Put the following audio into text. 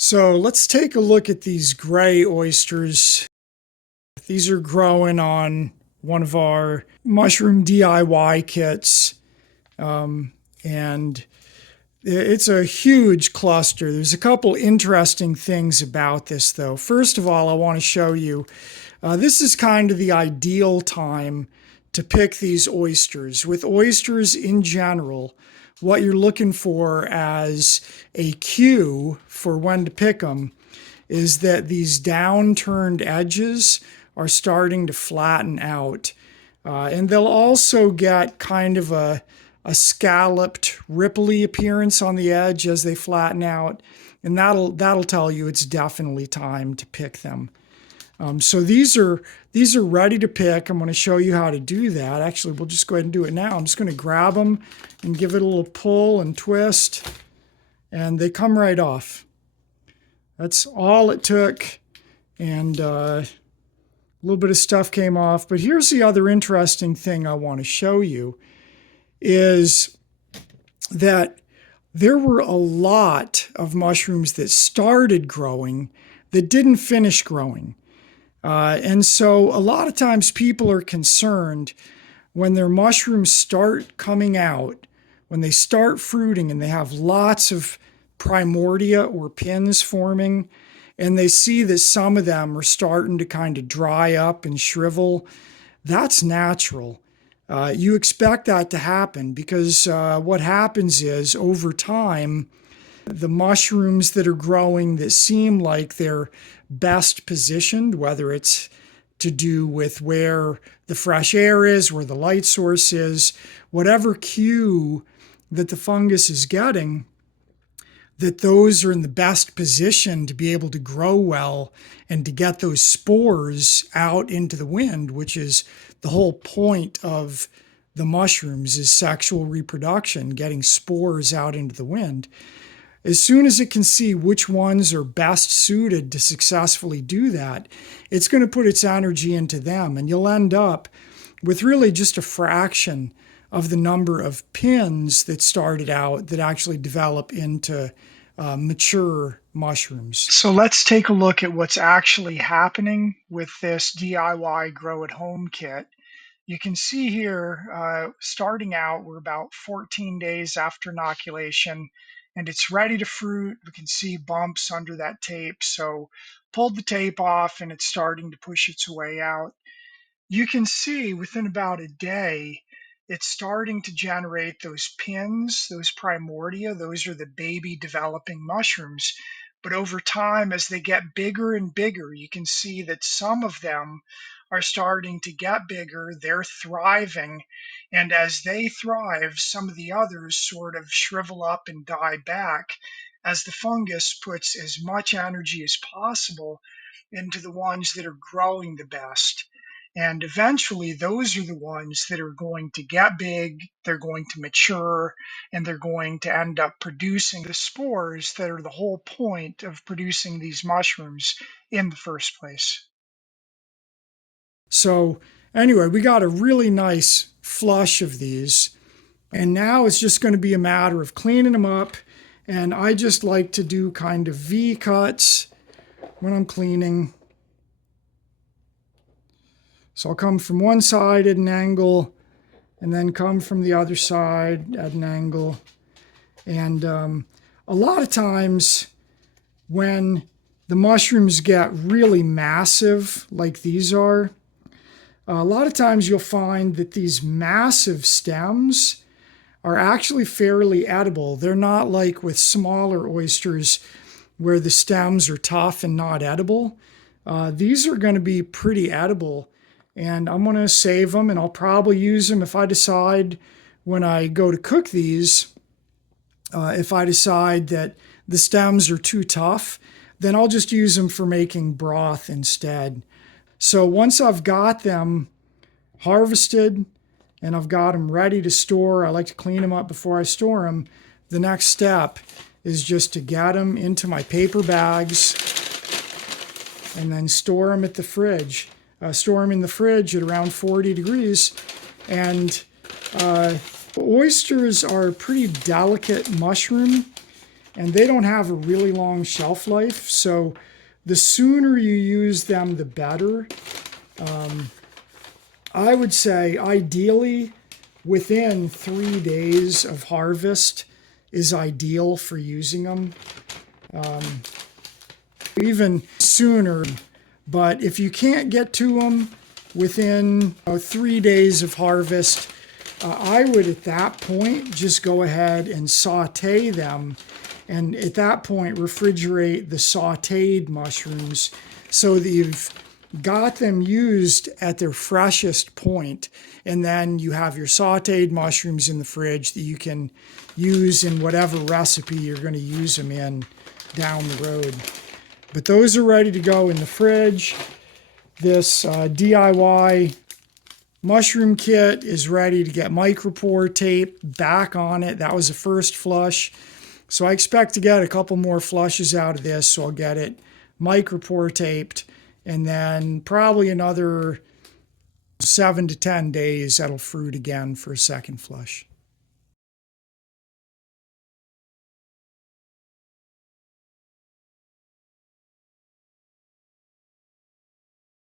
So let's take a look at these gray oysters. These are growing on one of our mushroom DIY kits. And it's a huge cluster. There's a couple interesting things about this though. First of all, I want to show you, this is kind of the ideal time to pick these oysters. With oysters in general, what you're looking for as a cue for when to pick them is that these downturned edges are starting to flatten out. And they'll also get kind of a scalloped, ripply appearance on the edge as they flatten out. And that'll tell you it's definitely time to pick them. So these are ready to pick. I'm going to show you how to do that. Actually, we'll just go ahead and do it now. I'm just going to grab them and give it a little pull and twist, and they come right off. That's all it took, and a little bit of stuff came off. But here's the other interesting thing I want to show you is that there were a lot of mushrooms that started growing that didn't finish growing. And so a lot of times people are concerned when their mushrooms start coming out, when they start fruiting and they have lots of primordia or pins forming, and they see that some of them are starting to kind of dry up and shrivel. That's natural. You expect that to happen because what happens is over time, the mushrooms that are growing that seem like they're best positioned, whether it's to do with where the fresh air is, where the light source is, whatever cue that the fungus is getting, that those are in the best position to be able to grow well and to get those spores out into the wind, which is the whole point of the mushrooms, is sexual reproduction, getting spores out into the wind. As soon as it can see which ones are best suited to successfully do that, it's going to put its energy into them, and you'll end up with really just a fraction of the number of pins that started out that actually develop into mature mushrooms. So let's take a look at what's actually happening with this DIY Grow at Home kit. You can see here, starting out, we're about 14 days after inoculation, and it's ready to fruit. We can see bumps under that tape. So pulled the tape off, and it's starting to push its way out. You can see within about a day, it's starting to generate those pins, those primordia. Those are the baby developing mushrooms. But over time, as they get bigger and bigger, you can see that some of them are starting to get bigger. They're thriving. And as they thrive, some of the others sort of shrivel up and die back as the fungus puts as much energy as possible into the ones that are growing the best. And eventually, those are the ones that are going to get big, they're going to mature, and they're going to end up producing the spores that are the whole point of producing these mushrooms in the first place. So, anyway, we got a really nice flush of these. And now it's just going to be a matter of cleaning them up. And I just like to do kind of V cuts when I'm cleaning. So I'll come from one side at an angle and then come from the other side at an angle. And a lot of times when the mushrooms get really massive, like these are, a lot of times you'll find that these massive stems are actually fairly edible. They're not like with smaller oysters where the stems are tough and not edible. These are going to be pretty edible. And I'm going to save them, and I'll probably use them if I decide when I go to cook these, if I decide that the stems are too tough, then I'll just use them for making broth instead. So once I've got them harvested and I've got them ready to store, I like to clean them up before I store them. The next step is just to get them into my paper bags and then store them at the fridge. Store them in the fridge at around 40 degrees. And oysters are a pretty delicate mushroom. and they don't have a really long shelf life. So the sooner you use them, the better. I would say ideally within 3 days of harvest is ideal for using them. Even sooner, but if you can't get to them within 3 days of harvest, I would at that point just go ahead and saute them, and at that point refrigerate the sauteed mushrooms so that you've got them used at their freshest point, and then you have your sauteed mushrooms in the fridge that you can use in whatever recipe you're going to use them in down the road. But those are ready to go in the fridge. This DIY mushroom kit is ready to get micropore tape back on it. That was the first flush. So I expect to get a couple more flushes out of this, so I'll get it micropore taped, and then probably another 7 to 10 days that'll fruit again for a second flush.